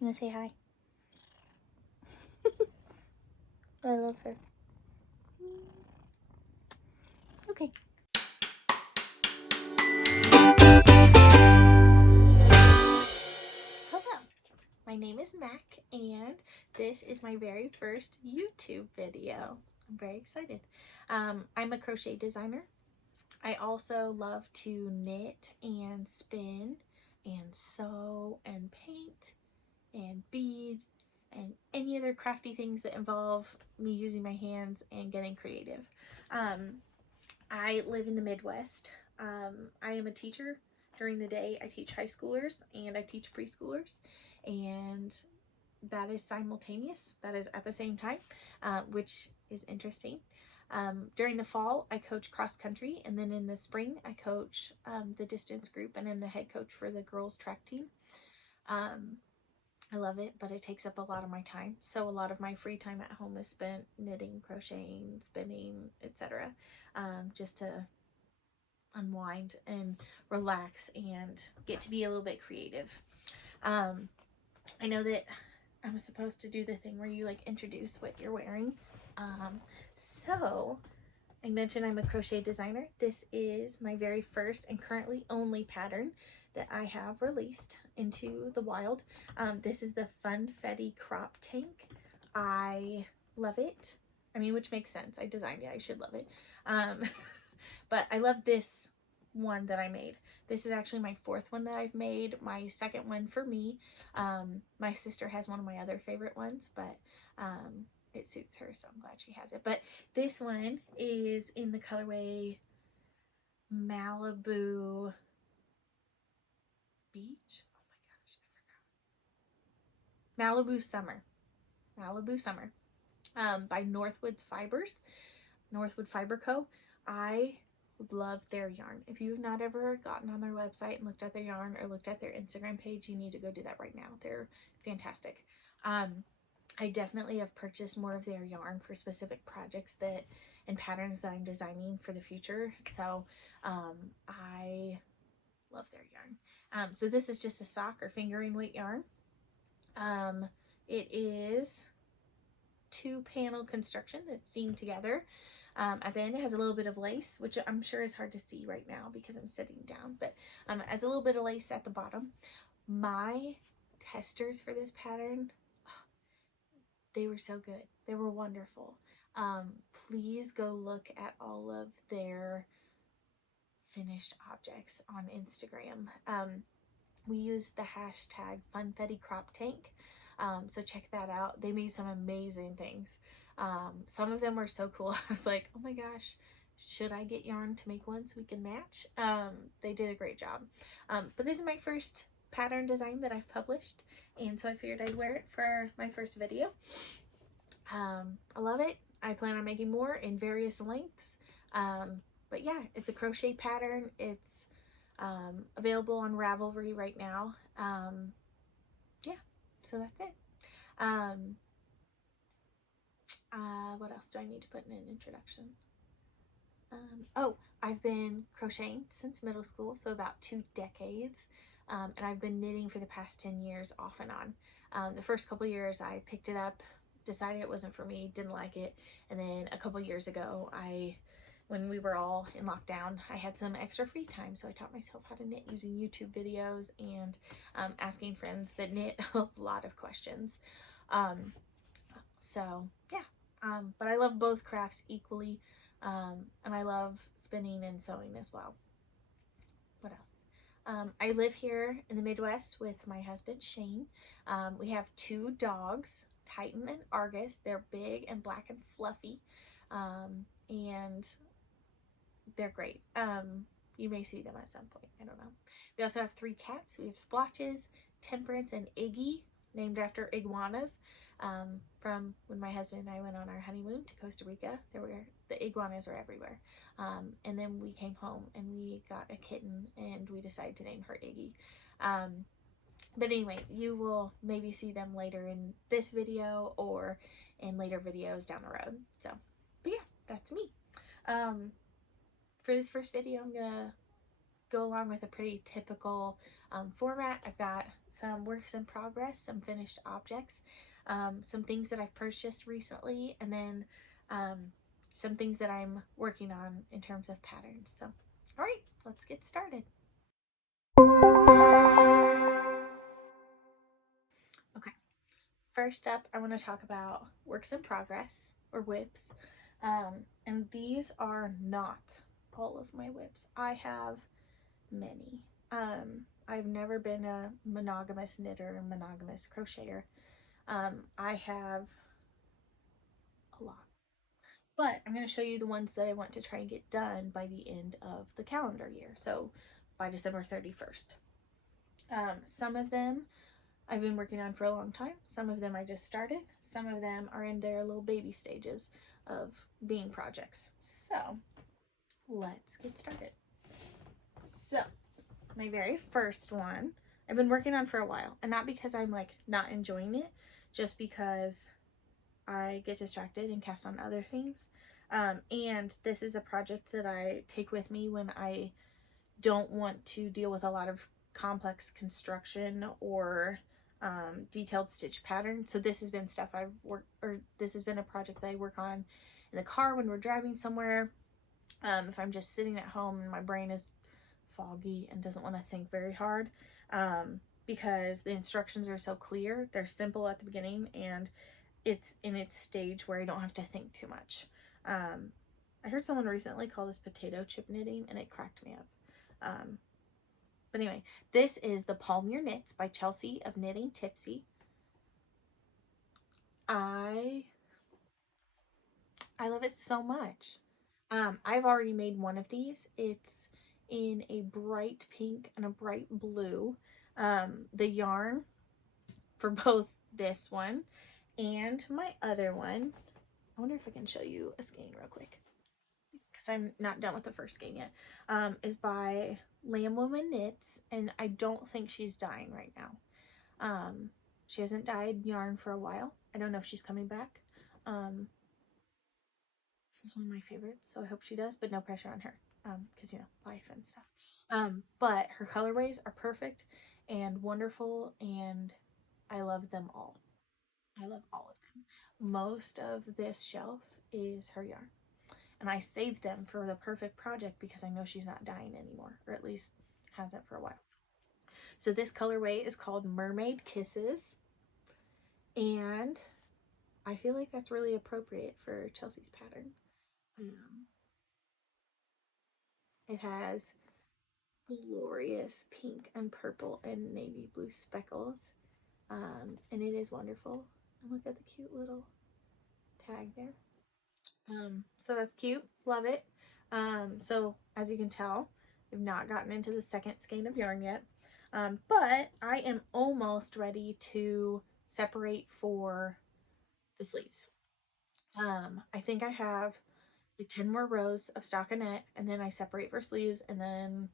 You want to say hi? I love her. Okay. Hello, my name is Mac, and this is my very first YouTube video. I'm very excited. I'm a crochet designer. I also love to knit and spin and sew and paint and bead and any other crafty things that involve me using my hands and getting creative. I live in the Midwest. I am a teacher. During the day I teach high schoolers and I teach preschoolers, and that is simultaneous. That is at the same time, which is interesting. During the fall, I coach cross country, and then in the spring, I coach the distance group, and I'm the head coach for the girls track team. I love it, but it takes up a lot of my time. So a lot of my free time at home is spent knitting, crocheting, spinning, etc. Just to unwind and relax and get to be a little bit creative. I know that I was supposed to do the thing where you like introduce what you're wearing. So I mentioned I'm a crochet designer. This is my very first and currently only pattern that I have released into the wild. This is the Funfetti crop tank. I love it. I mean, which makes sense. I designed it. I should love it. But I love this one that I made. This is actually my fourth one that I've made. My second one for me. My sister has one of my other favorite ones, but it suits her, so I'm glad she has it. But this one is in the colorway Malibu Beach. Oh my gosh, I forgot. Malibu Summer. Malibu Summer. By Northwood's Fibers. Northwood Fiber Co. I love their yarn. If you've not ever gotten on their website and looked at their yarn or looked at their Instagram page, you need to go do that right now. They're fantastic. I definitely have purchased more of their yarn for specific projects that and patterns that I'm designing for the future. So I love their yarn. So this is just a sock or fingering weight yarn. It is 2-panel construction that's seamed together. At the end it has a little bit of lace, which I'm sure is hard to see right now because I'm sitting down, but it has a little bit of lace at the bottom. My testers for this pattern, they were so good. They were wonderful. Please go look at all of their finished objects on Instagram. We used the hashtag FunfettiCropTank, so check that out. They made some amazing things. Some of them were so cool. I was like, oh my gosh, should I get yarn to make one so we can match? They did a great job. But this is my first pattern design that I've published, and so I figured I'd wear it for my first video. I love it. I plan on making more in various lengths. But yeah, it's a crochet pattern. It's available on Ravelry right now. Yeah, so that's it. What else do I need to put in an introduction? Oh, I've been crocheting since middle school, so about 2 decades. And I've been knitting for the past 10 years off and on. The first couple years I picked it up, decided it wasn't for me, didn't like it, and then a couple years ago when we were all in lockdown, I had some extra free time, so I taught myself how to knit using YouTube videos and asking friends that knit a lot of questions. So yeah, but I love both crafts equally, and I love spinning and sewing as well. What else? I live here in the Midwest with my husband Shane. We have 2 dogs, Titan and Argus. They're big and black and fluffy, and they're great. You may see them at some point. I don't know. We also have 3 cats. We have Swatches, Temperance, and Iggy, named after iguanas. From when my husband and I went on our honeymoon to Costa Rica, the iguanas were everywhere. And then we came home and we got a kitten and we decided to name her Iggy. But anyway, you will maybe see them later in this video or in later videos down the road. So, but yeah, that's me. For this first video, I'm gonna go along with a pretty typical format. I've got some works in progress, some finished objects, some things that I've purchased recently, and then some things that I'm working on in terms of patterns. So, all right, let's get started. Okay, first up, I want to talk about works in progress, or WIPs. And these are not all of my WIPs. I have many. I've never been a monogamous knitter, monogamous crocheter. I have a lot. But I'm going to show you the ones that I want to try and get done by the end of the calendar year. So by December 31st. Some of them I've been working on for a long time. Some of them I just started. Some of them are in their little baby stages of being projects. So let's get started. So my very first one I've been working on for a while, and not because I'm like not enjoying it, just because I get distracted and cast on other things. And this is a project that I take with me when I don't want to deal with a lot of complex construction or detailed stitch patterns. So this has been stuff I've worked, or this has been a project that I work on in the car when we're driving somewhere. If I'm just sitting at home and my brain is foggy and doesn't want to think very hard, because the instructions are so clear. They're simple at the beginning, and it's in its stage where I don't have to think too much. I heard someone recently call this potato chip knitting, and it cracked me up. But anyway, this is the Palm Your Knits by Chelsea of Knitting Tipsy. I love it so much. I've already made one of these. It's in a bright pink and a bright blue. The yarn for both this one and my other one, I wonder if I can show you a skein real quick, because I'm not done with the first skein yet, is by LambwomanKnits, and I don't think she's dyeing right now. She hasn't dyed yarn for a while. I don't know if she's coming back. This is one of my favorites, so I hope she does, but no pressure on her, because, you know, life and stuff. But her colorways are perfect and wonderful, and I love them all. I love all of them. Most of this shelf is her yarn, and I saved them for the perfect project because I know she's not dyeing anymore, or at least hasn't for a while. So this colorway is called Mermaid Kisses, and I feel like that's really appropriate for Chelsea's pattern. It has glorious pink and purple and navy blue speckles, and it is wonderful. And look at the cute little tag there. So that's cute. Love it. So as you can tell, I've not gotten into the second skein of yarn yet, but I am almost ready to separate for the sleeves. I think I have like 10 more rows of stockinette, and then I separate for sleeves, and then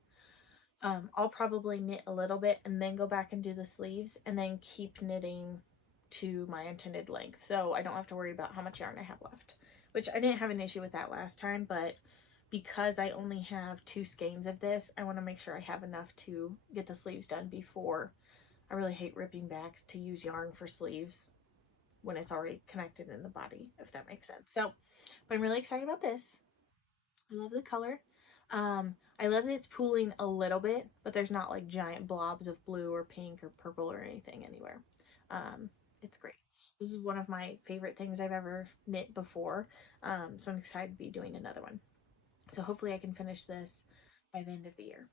I'll probably knit a little bit and then go back and do the sleeves, and then keep knitting to my intended length, so I don't have to worry about how much yarn I have left, which I didn't have an issue with that last time, but because I only have 2 skeins of this, I want to make sure I have enough to get the sleeves done before. I really hate ripping back to use yarn for sleeves when it's already connected in the body, if that makes sense. So, but I'm really excited about this. I love the color. I love that it's pooling a little bit, but there's not like giant blobs of blue or pink or purple or anything anywhere. It's great. This is one of my favorite things I've ever knit before, so I'm excited to be doing another one. So hopefully I can finish this by the end of the year.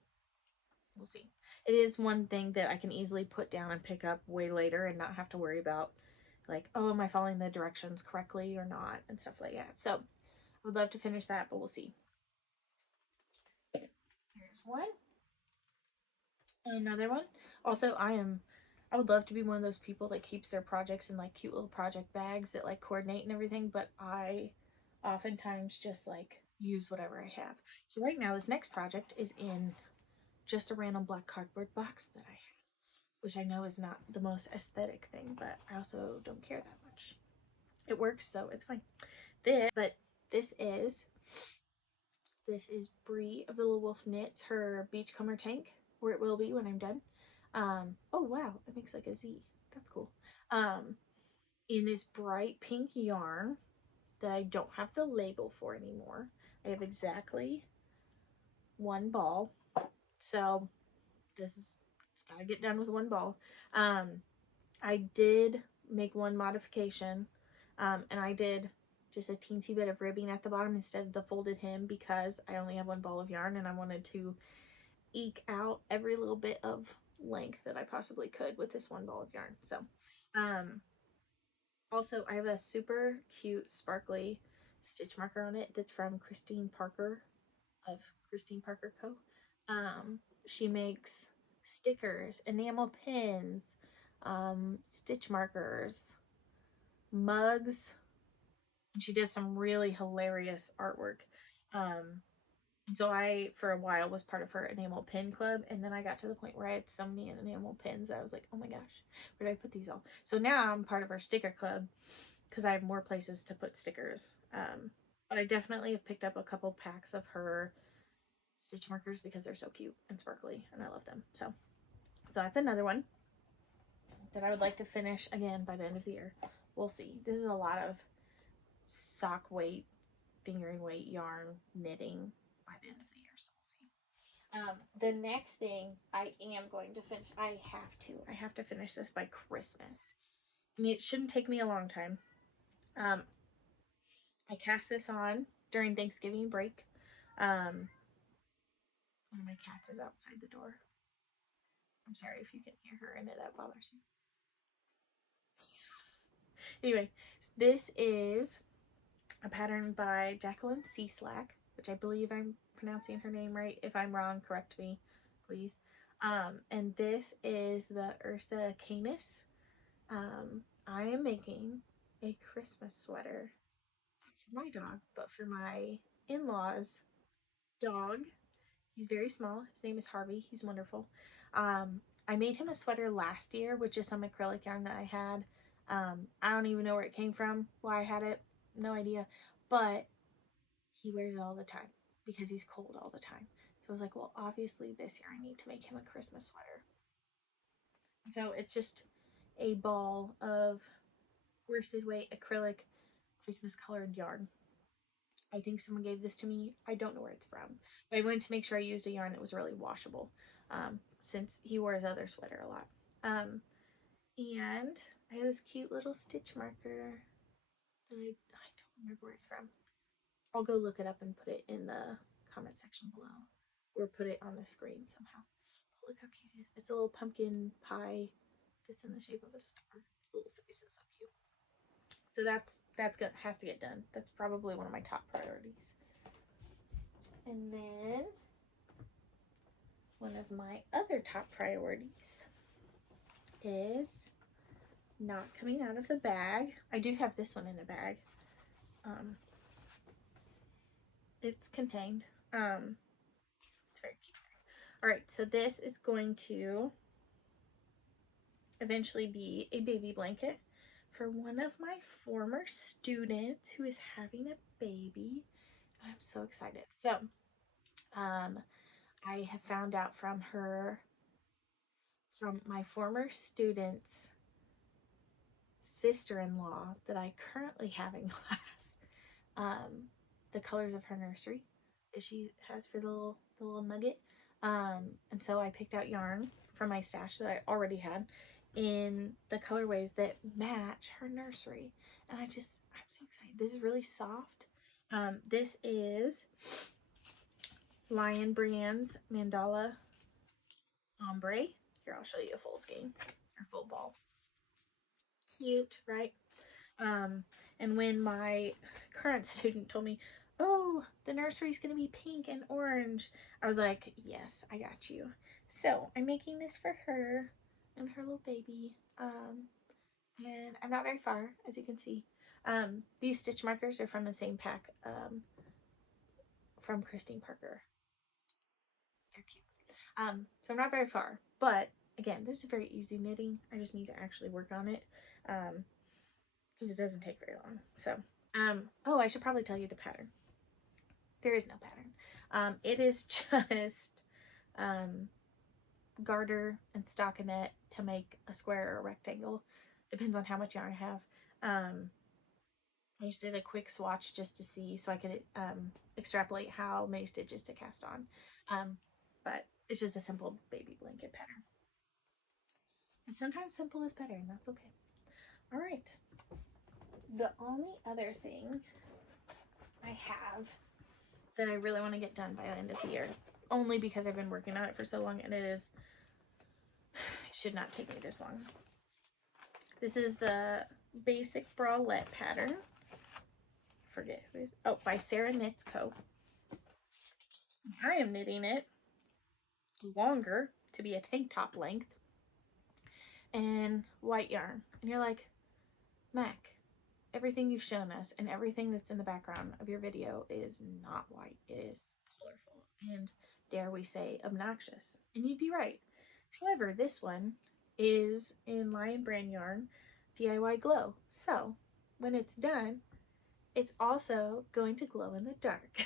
We'll see. It is one thing that I can easily put down and pick up way later and not have to worry about, like, oh, am I following the directions correctly or not, and stuff like that. So I would love to finish that, but we'll see. Here's one. Another one. Also, I would love to be one of those people that keeps their projects in like cute little project bags that like coordinate and everything, but I oftentimes just like use whatever I have. So right now this next project is in just a random black cardboard box that I have, which I know is not the most aesthetic thing, but I also don't care that much. It works, so it's fine. This is Brie of the Little Wolf Knits, her Beachcomber tank, where it will be when I'm done. Oh wow, it makes like a Z. That's cool. Um, in this bright pink yarn that I don't have the label for anymore. I have exactly one ball. So it's gotta get done with one ball. I did make one modification, and I did just a teensy bit of ribbing at the bottom instead of the folded hem because I only have one ball of yarn and I wanted to eke out every little bit of length that I possibly could with this one ball of yarn. So, um, also I have a super cute sparkly stitch marker on it that's from Christine Parker of Christine Parker Co. She makes stickers, enamel pins, stitch markers, mugs, and she does some really hilarious artwork. Um, and so I, for a while, was part of her enamel pin club, and then I got to the point where I had so many enamel pins that I was like, oh my gosh, where did I put these all? So now I'm part of her sticker club because I have more places to put stickers. But I definitely have picked up a couple packs of her stitch markers because they're so cute and sparkly, and I love them. So that's another one that I would like to finish again by the end of the year. We'll see. This is a lot of sock weight, fingering weight yarn knitting by the end of the year, so we'll see. The next thing I am going to finish, I have to finish this by Christmas. I mean, it shouldn't take me a long time. Um, I cast this on during Thanksgiving break. One of my cats is outside the door. I'm sorry if you can hear her and if that bothers you. Anyway, this is a pattern by Jacqueline Cieslak, which I believe I'm pronouncing her name right. If I'm wrong, correct me, please. And this is the Ursa Canis. I am making a Christmas sweater for my dog, but for my in-laws dog. He's very small. His name is Harvey. He's wonderful. I made him a sweater last year with just some acrylic yarn that I had. I don't even know where it came from, why I had it, no idea. But he wears it all the time because he's cold all the time. So I was like, well, obviously this year I need to make him a Christmas sweater. So it's just a ball of worsted weight acrylic Christmas colored yarn. I think someone gave this to me. I don't know where it's from. But I wanted to make sure I used a yarn that was really washable, since he wore his other sweater a lot. And I have this cute little stitch marker that I don't remember where it's from. I'll go look it up and put it in the comment section below, or put it on the screen somehow. But look how cute it is. It's a little pumpkin pie that's in the shape of a star. Its little face is so cute. So that's good. Has to get done. That's probably one of my top priorities. And then one of my other top priorities is not coming out of the bag. I do have this one in a bag. It's contained. It's very cute. All right, so this is going to eventually be a baby blanket for one of my former students who is having a baby. I'm so excited. So, I have found out from my former student's sister-in-law that I currently have in class, the colors of her nursery that she has for the little nugget. And so I picked out yarn from my stash that I already had in the colorways that match her nursery. And I'm so excited. This is really soft. This is Lion Brand's Mandala Ombre. Here, I'll show you a full skein or full ball. Cute, right? And when my current student told me, oh, the nursery's gonna be pink and orange, I was like, yes, I got you. So I'm making this for her and her little baby. And I'm not very far, as you can see. These stitch markers are from the same pack from Christine Parker. They're cute. So I'm not very far, but again, this is very easy knitting. I just need to actually work on it because it doesn't take very long. So, oh, I should probably tell you the pattern. There is no pattern. It is just garter and stockinette to make a square or a rectangle. Depends on how much yarn I have. I just did a quick swatch just to see so I could extrapolate how many stitches to cast on. But it's just a simple baby blanket pattern. And sometimes simple is better, and that's okay. All right. The only other thing I have that I really want to get done by the end of the year, only because I've been working on it for so long, and it should not take me this long. This is the basic bralette pattern. Forget who it is. Oh, by Sarah Knits Co. I am knitting it longer to be a tank top length and white yarn. And you're like, Mac, everything you've shown us and everything that's in the background of your video is not white. It is colorful and, dare we say, obnoxious. And you'd be right. However, this one is in Lion Brand yarn DIY glow. So when it's done, it's also going to glow in the dark.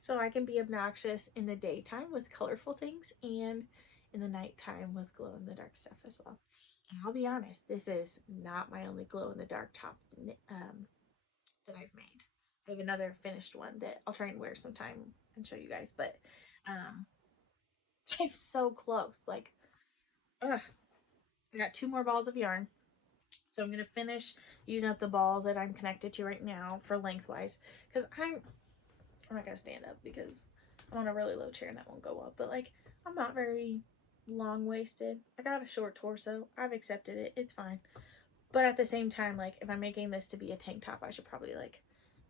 So I can be obnoxious in the daytime with colorful things and in the nighttime with glow in the dark stuff as well. And I'll be honest, this is not my only glow in the dark top that I've made. I have another finished one that I'll try and wear sometime and show you guys, but I'm so close. Like, ugh. I got 2 more balls of yarn. So I'm going to finish using up the ball that I'm connected to right now for lengthwise. Because I'm not going to stand up because I'm on a really low chair and that won't go up. But like, I'm not very long-waisted. I got a short torso. I've accepted it. It's fine. But at the same time, like, if I'm making this to be a tank top, I should probably like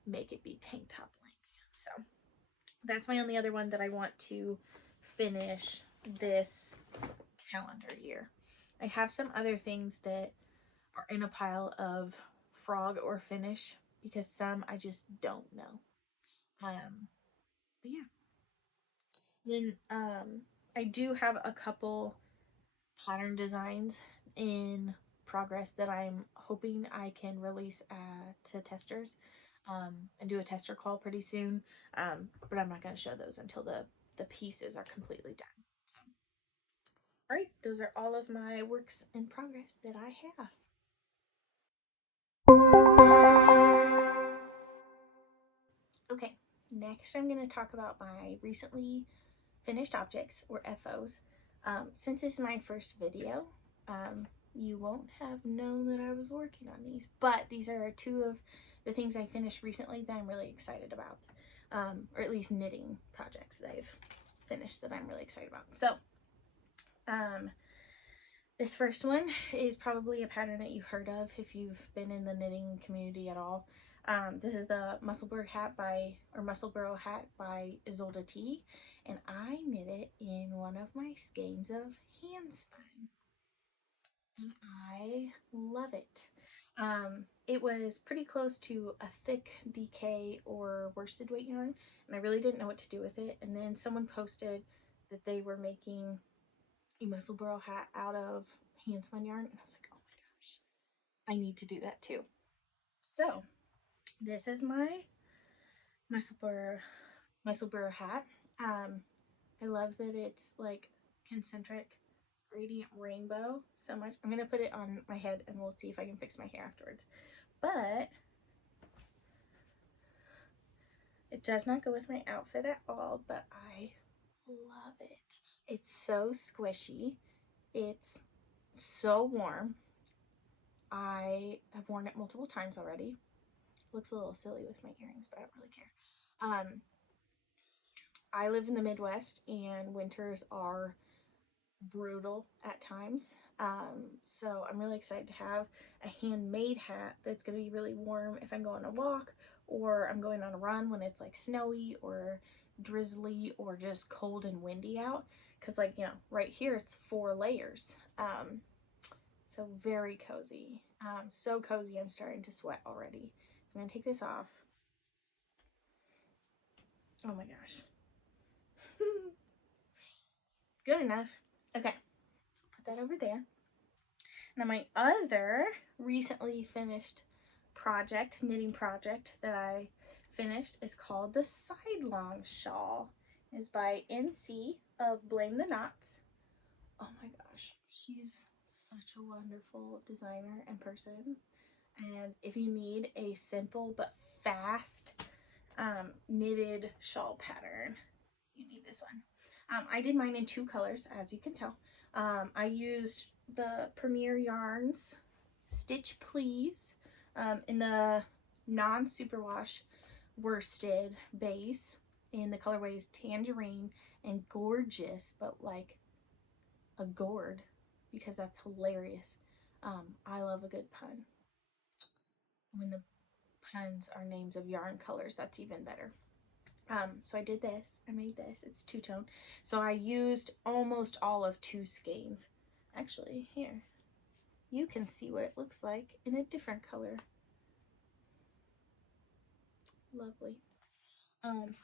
make it be tank top length. So that's my only other one that I want to finish this calendar year. I have some other things that are in a pile of frog or finish because some I just don't know. But yeah. Then I do have a couple pattern designs in progress that I'm hoping I can release to testers and do a tester call pretty soon. But I'm not going to show those until the pieces are completely done. So, all right, those are all of my works in progress that I have. Okay, next I'm going to talk about my recently finished objects, or FOs. Since this is my first video, you won't have known that I was working on these, but these are 2 of the things I finished recently that I'm really excited about, or at least knitting projects that I've finished that I'm really excited about. So, this first one is probably a pattern that you've heard of if you've been in the knitting community at all. This is the Musselburgh hat Musselburgh hat by Ysolda Teague, and I knit it in one of my skeins of Handspun, and I love it. It was pretty close to a thick DK or worsted weight yarn, and I really didn't know what to do with it. And then someone posted that they were making a Musselburgh hat out of Handspun yarn, and I was like, oh my gosh, I need to do that too. So this is my Musselburgh hat. I love that it's like concentric gradient rainbow so much. I'm gonna put it on my head and we'll see if I can fix my hair afterwards. But it does not go with my outfit at all, but I love it. It's so squishy. It's so warm. I have worn it multiple times already. Looks a little silly with my earrings, but I don't really care. I live in the Midwest and winters are brutal at times. So I'm really excited to have a handmade hat that's going to be really warm if I'm going on a walk or I'm going on a run when it's like snowy or drizzly or just cold and windy out. Because like, you know, right here it's 4 layers. So very cozy. So cozy I'm starting to sweat already. I'm going to take this off. Oh my gosh. Good enough. Okay. Put that over there. Now my other recently finished knitting project that I finished is called the Sidelong Shawl. It's by NC of Blame the Knots. Oh my gosh, she's such a wonderful designer and person. And if you need a simple but fast knitted shawl pattern, you need this one. I did mine in 2 colors, as you can tell. I used the Premier Yarns Stitch Please in the non-superwash worsted base in the colorways Tangerine and Gourdgeous, but like a gourd, because that's hilarious. I love a good pun. When the puns are names of yarn colors, that's even better. So I did this, I made this, it's two-tone. So I used almost all of 2 skeins. Actually, here, you can see what it looks like in a different color. Lovely.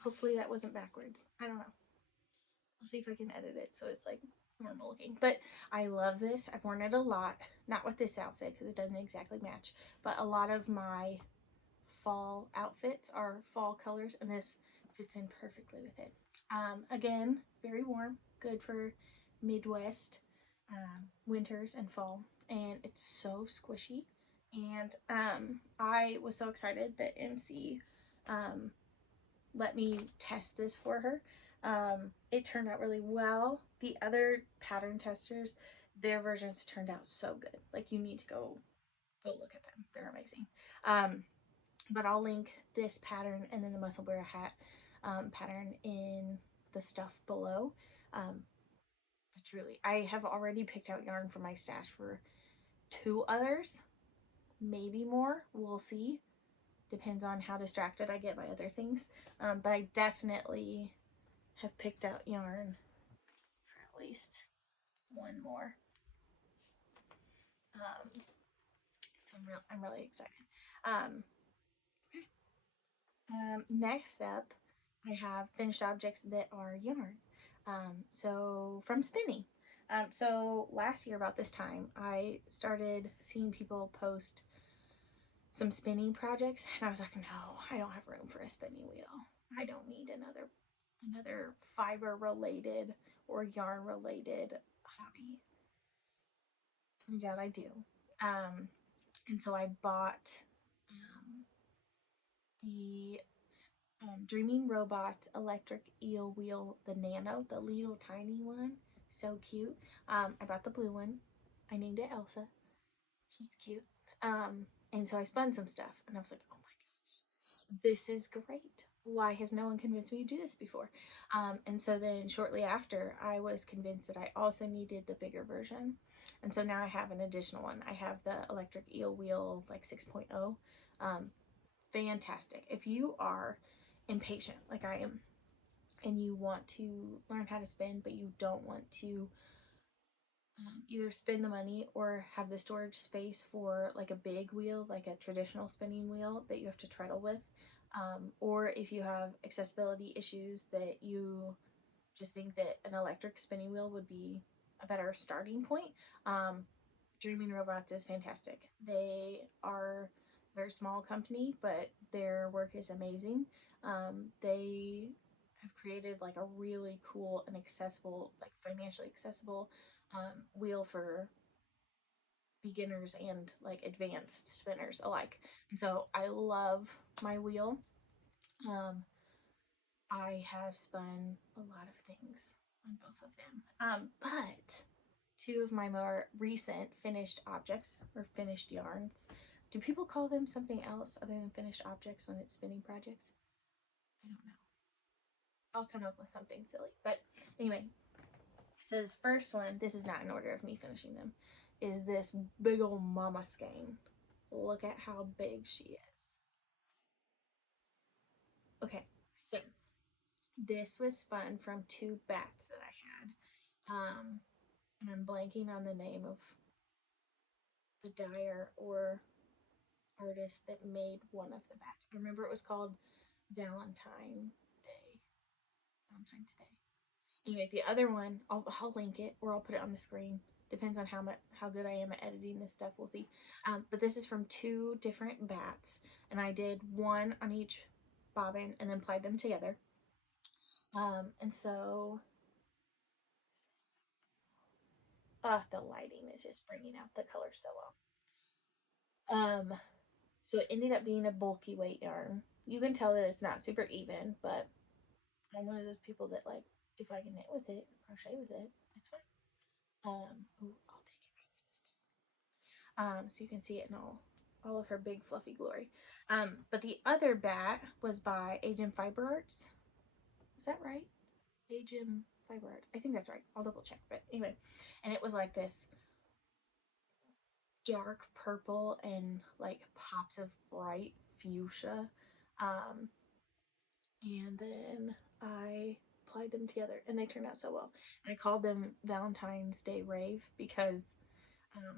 Hopefully that wasn't backwards. I don't know. I'll see if I can edit it so it's like normal looking. But I love this. I've worn it a lot. Not with this outfit because it doesn't exactly match. But a lot of my fall outfits are fall colors, and this fits in perfectly with it. Again, very warm, good for Midwest winters and fall, and it's so squishy. And I was so excited that MC um, let me test this for her. It turned out really well. The other pattern testers, their versions turned out so good. Like, you need to go look at them. They're amazing. But I'll link this pattern and then the Musselburgh hat pattern in the stuff below. But truly, I have already picked out yarn for my stash for 2 others, maybe more. We'll see. Depends on how distracted I get by other things. But I definitely have picked out yarn for at least 1 more. So I'm really excited. Next up, I have finished objects that are yarn. So from spinning. So last year about this time, I started seeing people post some spinning projects, and I was like, no, I don't have room for a spinning wheel. I don't need another fiber related or yarn related hobby. Turns out I do. And so I bought the Dreaming Robots electric eel wheel, the nano, the little tiny one. So cute. I bought the blue one. I named it Elsa. She's cute. And so I spun some stuff, and I was like, oh my gosh, this is great. Why has no one convinced me to do this before? And so then shortly after, I was convinced that I also needed the bigger version. And so now I have an additional one. I have the electric eel wheel, like 6.0. Fantastic. If you are impatient like I am, and you want to learn how to spin, but you don't want to either spend the money or have the storage space for like a big wheel, like a traditional spinning wheel that you have to treadle with, or if you have accessibility issues that you just think that an electric spinning wheel would be a better starting point, Dreaming Robots is fantastic. They are a very small company, but their work is amazing. They have created like a really cool and accessible, like financially accessible wheel for beginners and like advanced spinners alike. And so I love my wheel. I have spun a lot of things on both of them. But 2 of my more recent finished objects or finished yarns. Do people call them something else other than finished objects when it's spinning projects? I don't know. I'll come up with something silly. But anyway, so this first one, this is not in order of me finishing them, is this big old mama skein. Look at how big she is. Okay, so this was spun from 2 bats that I had. And I'm blanking on the name of the dyer or artist that made one of the bats. I remember it was called Valentine's Day. Anyway, the other one, I'll link it or I'll put it on the screen. Depends on how good I am at editing this stuff. We'll see. But this is from 2 different bats, and I did 1 on each bobbin and then plied them together. And so the lighting is just bringing out the color so well. So it ended up being a bulky weight yarn. You can tell that it's not super even, but I'm one of those people that, like, if I can knit with it, crochet with it, it's fine. Ooh, I'll take it like this. So you can see it in all of her big fluffy glory. But the other bat was by Agent Fiber Arts. Is that right? Agent Fiber Arts. I think that's right. I'll double check. But anyway, and it was like this dark purple and like pops of bright fuchsia. Um, and then I applied them together and they turned out so well. And I called them Valentine's Day Rave because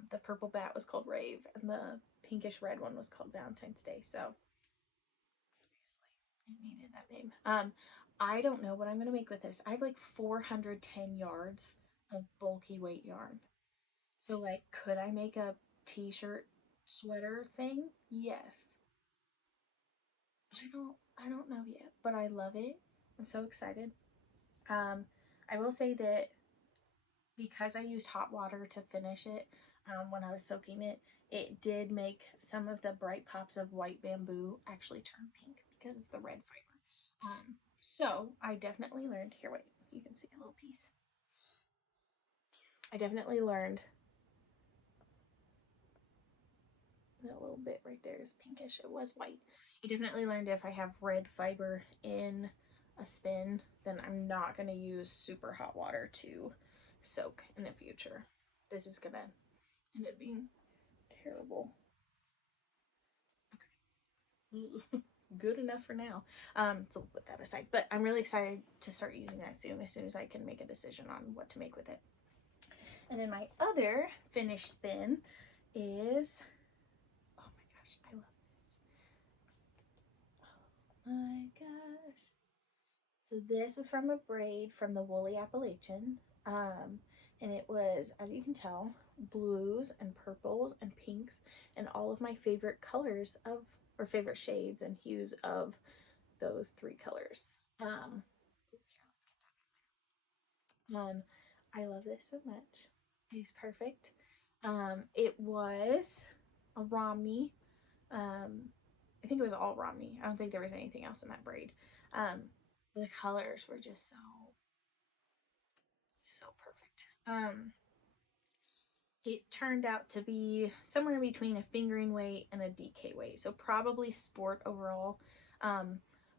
the purple bat was called Rave and the pinkish red one was called Valentine's Day. So obviously it needed that name. I don't know what I'm going to make with this. I have like 410 yards of bulky weight yarn. So like, could I make a t-shirt sweater thing? Yes. I don't know yet, but I love it. I'm so excited. I will say that because I used hot water to finish it, when I was soaking it, it did make some of the bright pops of white bamboo actually turn pink because of the red fiber. So I definitely learned, here, wait, you can see a little piece. I definitely learned that little bit right there is pinkish. It was white. I definitely learned if I have red fiber in a spin, then I'm not going to use super hot water to soak in the future. This is going to end up being terrible. Okay. Good enough for now. So we'll put that aside. But I'm really excited to start using that soon as I can make a decision on what to make with it. And then my other finished spin is, oh my gosh, I love this. Oh my gosh. So this was from a braid from the Woolly Appalachian. And it was, as you can tell, blues and purples and pinks and all of my favorite colors of, or favorite shades and hues of those three colors. I love this so much. It's perfect. It was a Romney. I think it was all Romney. I don't think there was anything else in that braid. The colors were just so perfect. It turned out to be somewhere in between a fingering weight and a DK weight, so probably sport overall.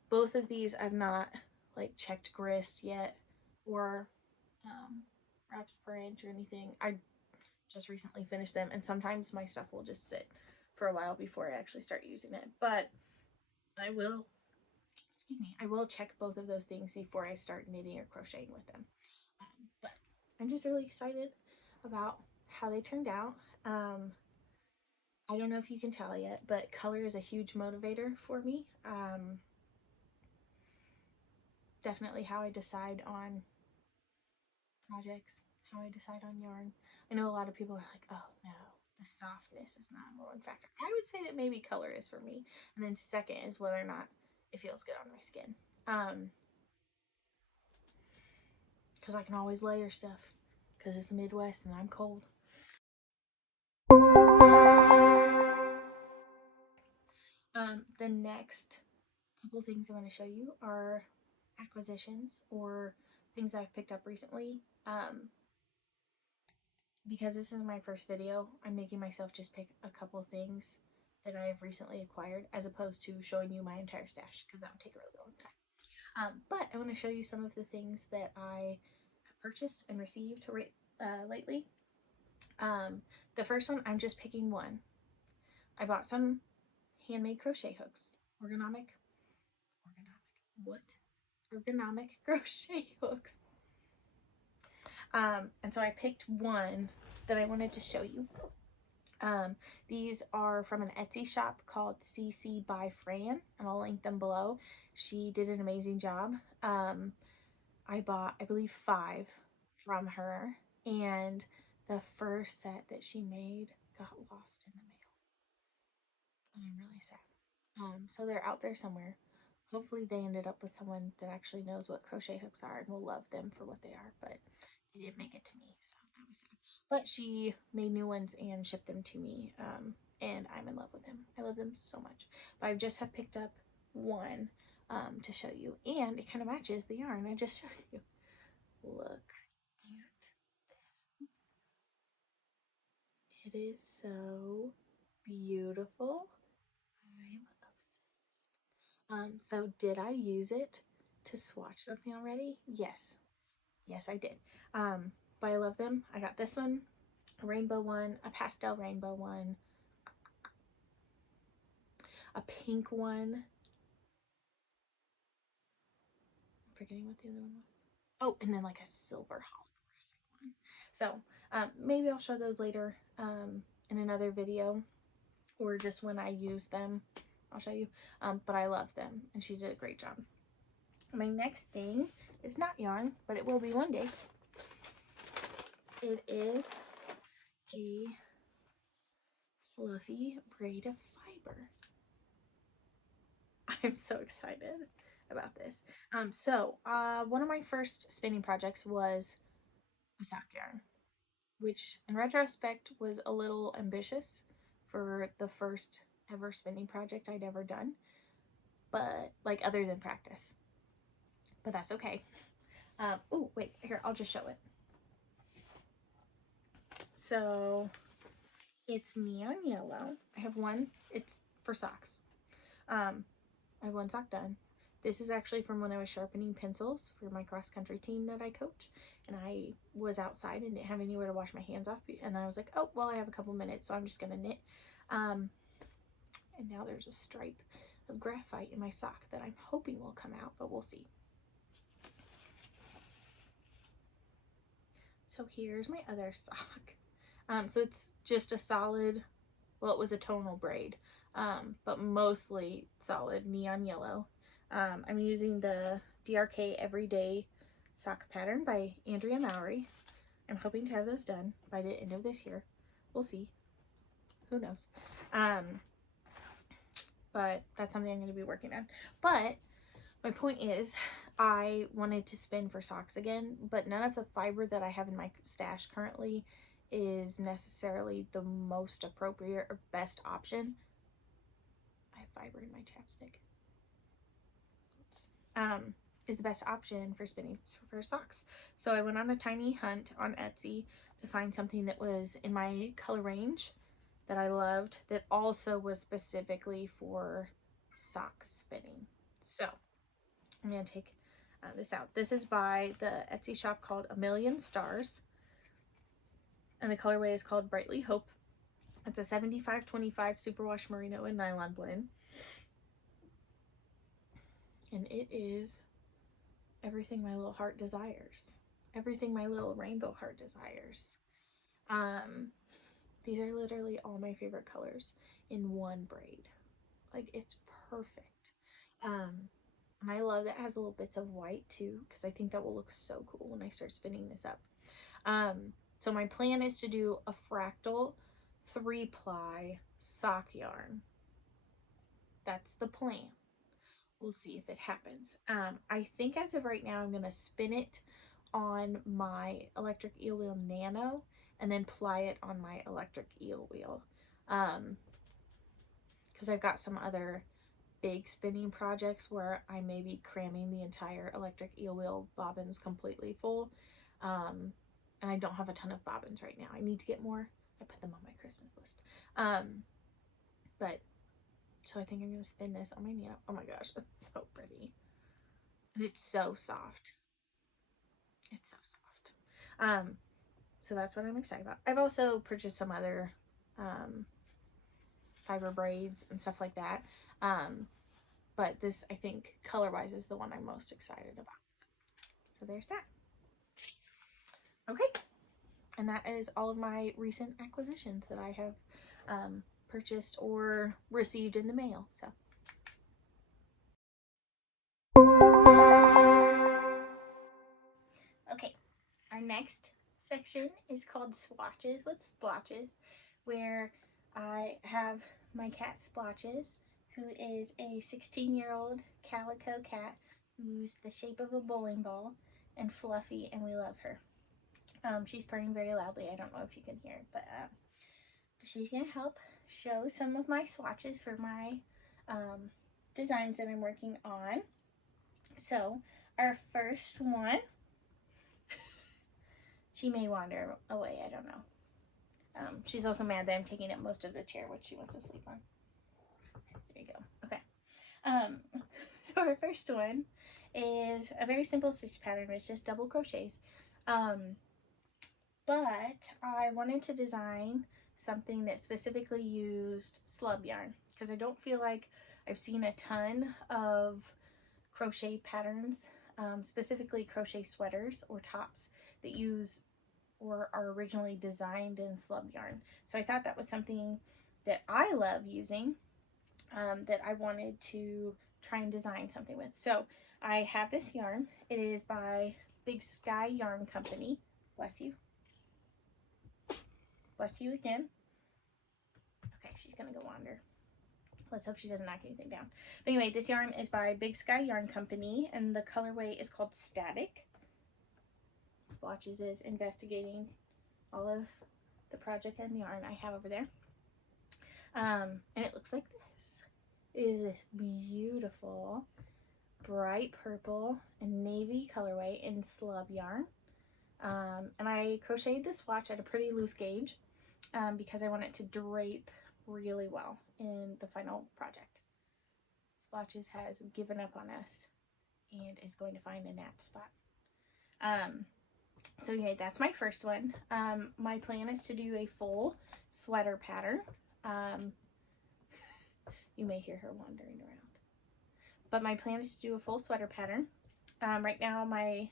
Both of these I've not like checked grist yet or wraps per inch or anything. I just recently finished them, and sometimes my stuff will just sit for a while before I actually start using it. But I will, excuse me, I will check both of those things before I start knitting or crocheting with them. But I'm just really excited about how they turned out. I don't know if you can tell yet, but color is a huge motivator for me. Definitely how I decide on projects, how I decide on yarn. I know a lot of people are like, oh no, the softness is not number one factor. I would say that maybe color is for me. And then second is whether or not it feels good on my skin. Because I can always layer stuff because it's the Midwest and I'm cold. The next couple things I want to show you are acquisitions or things I've picked up recently. Because this is my first video, I'm making myself just pick a couple things that I've recently acquired as opposed to showing you my entire stash because that would take a really long time. But I want to show you some of the things that I have purchased and received lately. The first one, I'm just picking one. I bought some handmade crochet hooks. Ergonomic crochet hooks. And so I picked one that I wanted to show you. These are from an Etsy shop called CC by Fran, and I'll link them below. She did an amazing job. I bought, I believe, 5 from her, and the first set that she made got lost in the mail, and I'm really sad. So they're out there somewhere. Hopefully they ended up with someone that actually knows what crochet hooks are and will love them for what they are, but they didn't make it to me, so that was sad. but she made new ones and shipped them to me, and I'm in love with them. I love them so much. But I just have picked up one to show you, and it kind of matches the yarn I just showed you. Look at this. It is so beautiful. I'm obsessed. So did I use it to swatch something already? Yes. Yes, I did. But I love them. I got this one, a rainbow one, a pastel rainbow one, a pink one. I'm forgetting what the other one was. Oh, and then like a silver holographic one. So maybe I'll show those later in another video, or just when I use them, I'll show you. But I love them, and she did a great job. My next thing is not yarn, but it will be one day. It is a fluffy braid of fiber. I'm so excited about this. One of my first spinning projects was a sock yarn, which in retrospect was a little ambitious for the first ever spinning project I'd ever done, but like other than practice. But that's okay. Oh, wait, here, I'll just show it. So it's neon yellow. I have one, it's for socks. I have one sock done. This is actually from when I was sharpening pencils for my cross country team that I coach, and I was outside and didn't have anywhere to wash my hands off, and I was like, oh, well, I have a couple minutes, so I'm just gonna knit. And now there's a stripe of graphite in my sock that I'm hoping will come out, but we'll see. So here's my other sock. So it's just a solid, well, it was a tonal braid, but mostly solid neon yellow. I'm using the DRK Everyday Sock Pattern by Andrea Mowry. I'm hoping to have those done by the end of this year. We'll see. Who knows? But that's something I'm going to be working on. But my point is, I wanted to spin for socks again, but none of the fiber that I have in my stash currently is necessarily the most appropriate or best option. I have fiber in my chapstick. Oops. Is the best option for spinning for socks. So I went on a tiny hunt on Etsy to find something that was in my color range that I loved, that also was specifically for sock spinning. So I'm going to take this out. This is by the Etsy shop called A Million Stars, and the colorway is called Brightly Hope. It's a 75-25 superwash merino and nylon blend, and it is everything my little heart desires, everything my little rainbow heart desires. These are literally all my favorite colors in one braid. Like, it's perfect. And I love that it has little bits of white too, because I think that will look so cool when I start spinning this up. So my plan is to do a fractal 3-ply sock yarn. That's the plan. We'll see if it happens. I think as of right now, I'm going to spin it on my electric eel wheel nano and then ply it on my electric eel wheel. Because I've got some other big spinning projects where I may be cramming the entire electric eel wheel bobbins completely full. And I don't have a ton of bobbins right now. I need to get more. I put them on my Christmas list. But so I think I'm going to spin this on my nano. Oh my gosh, it's so pretty. And it's so soft. It's so soft. So that's what I'm excited about. I've also purchased some other fiber braids and stuff like that. But this, I think, color-wise is the one I'm most excited about. So there's that. Okay. And that is all of my recent acquisitions that I have purchased or received in the mail. So. Okay, our next section is called Swatches with Splotches, where I have my cat Splotches, who is a 16-year-old calico cat who's the shape of a bowling ball and fluffy, and we love her. She's purring very loudly. I don't know if you can hear, but she's going to help show some of my swatches for my designs that I'm working on. So our first one, she may wander away, I don't know. She's also mad that I'm taking up most of the chair, which she wants to sleep on. There you go. Okay. So our first one is a very simple stitch pattern. It's just double crochets. But I wanted to design something that specifically used slub yarn because I don't feel like I've seen a ton of crochet patterns, specifically crochet sweaters or tops that use or are originally designed in slub yarn. So I thought that was something that I love using, that I wanted to try and design something with. So I have this yarn. It is by Big Sky Yarn Company. Bless you. Bless you again. Okay, she's gonna go wander. Let's hope she doesn't knock anything down. But anyway, this yarn is by Big Sky Yarn Company, and the colorway is called Static. Swatches is investigating all of the project and yarn I have over there. And it looks like this. It is this beautiful bright purple and navy colorway in slub yarn. And I crocheted this swatch at a pretty loose gauge because I want it to drape really well in the final project. Swatches has given up on us and is going to find a nap spot. So yeah, that's my first one. My plan is to do a full sweater pattern. You may hear her wandering around. But my plan is to do a full sweater pattern. Right now my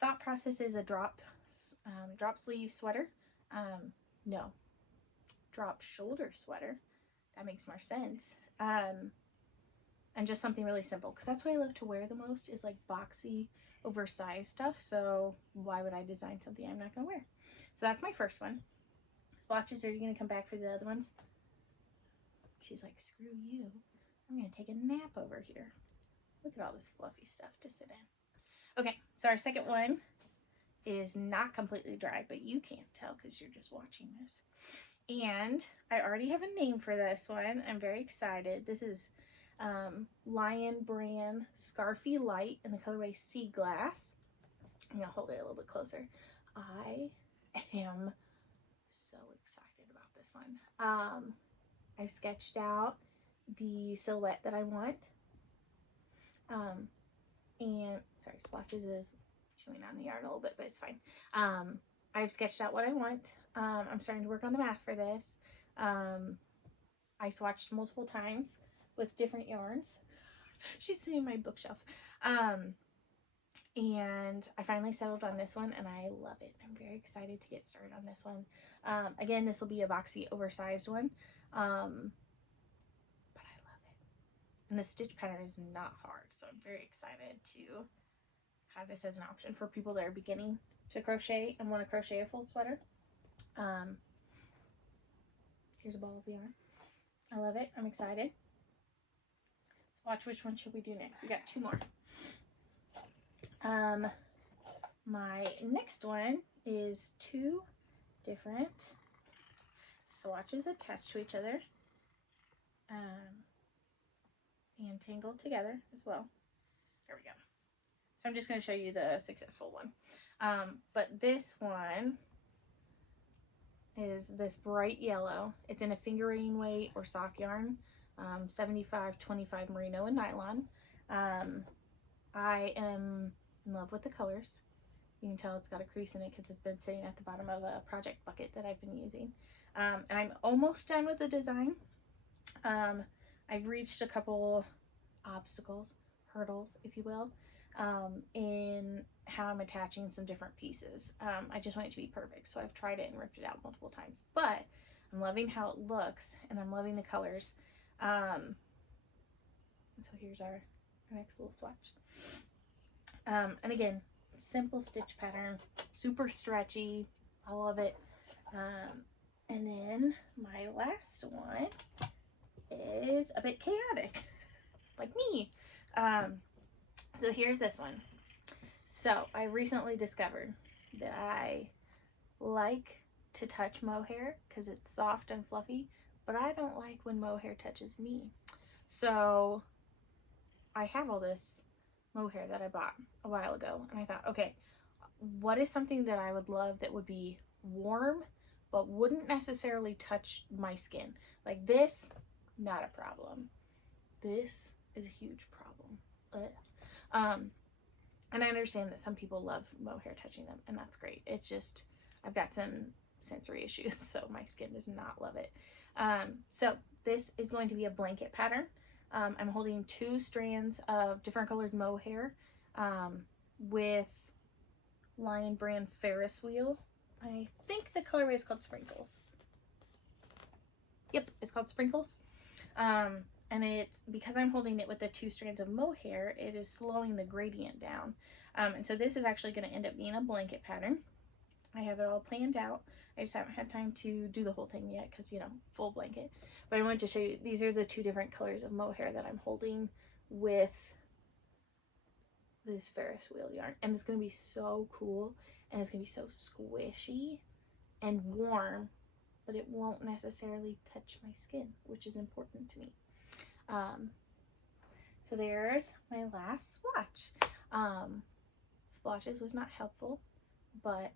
thought process is a drop sleeve sweater. No, drop shoulder sweater. That makes more sense. And just something really simple, because that's what I love to wear the most, is like boxy, oversized stuff. So why would I design something I'm not going to wear? So that's my first one. Swatches, are you going to come back for the other ones? She's like, screw you. I'm going to take a nap over here. Look at all this fluffy stuff to sit in. Okay, so our second one is not completely dry, but you can't tell because you're just watching this. And I already have a name for this one. I'm very excited. This is Lion Brand Scarfy Light in the colorway Sea Glass. I'm going to hold it a little bit closer. I am so excited about this one. I've sketched out the silhouette that I want. And sorry, Swatches is chewing on the yarn a little bit, but it's fine. I've sketched out what I want. I'm starting to work on the math for this. I swatched multiple times with different yarns. She's sitting in my bookshelf. And I finally settled on this one and I love it. I'm very excited to get started on this one. Again, this will be a boxy, oversized one. But I love it. And the stitch pattern is not hard, so I'm very excited to have this as an option for people that are beginning to crochet and want to crochet a full sweater. Here's a ball of yarn. I love it. I'm excited. Let's watch which one should we do next. We got two more. My next one is two different swatches attached to each other and tangled together as well. There we go. So I'm just going to show you the successful one. But this one is this bright yellow. It's in a fingering weight or sock yarn, 75/25 merino and nylon. I am in love with the colors. You can tell it's got a crease in it because it's been sitting at the bottom of a project bucket that I've been using. And I'm almost done with the design. I've reached a couple obstacles, hurdles, if you will, in how I'm attaching some different pieces. I just want it to be perfect, so I've tried it and ripped it out multiple times. But I'm loving how it looks, and I'm loving the colors. And so here's our next little swatch. And again, simple stitch pattern, super stretchy. I love it. And then my last one is a bit chaotic, like me. So here's this one. So I recently discovered that I like to touch mohair because it's soft and fluffy, but I don't like when mohair touches me. So I have all this mohair that I bought a while ago, and I thought, okay, what is something that I would love that would be warm but wouldn't necessarily touch my skin? Like this, not a problem. This is a huge problem. And I understand that some people love mohair touching them, and that's great. It's just, I've got some sensory issues, so my skin does not love it. So this is going to be a blanket pattern. I'm holding 2 strands of different colored mohair with Lion brand Ferris wheel. I think the colorway is called Sprinkles. Yep, it's called Sprinkles. And it's because I'm holding it with the 2 strands of mohair, it is slowing the gradient down. And so this is actually going to end up being a blanket pattern. I have it all planned out. I just haven't had time to do the whole thing yet because, you know, full blanket. But I wanted to show you, these are the 2 different colors of mohair that I'm holding with this Ferris wheel yarn. And it's going to be so cool, and it's going to be so squishy and warm, but it won't necessarily touch my skin, which is important to me. So there's my last swatch. Swatches was not helpful, but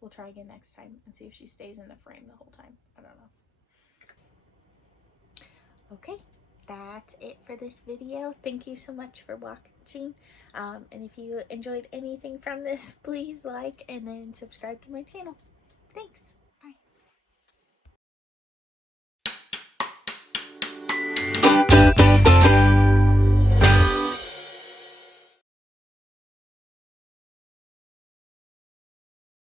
we'll try again next time and see if she stays in the frame the whole time. I don't know. Okay, that's it for this video. Thank you so much for watching. And if you enjoyed anything from this, please like and then subscribe to my channel. Thanks.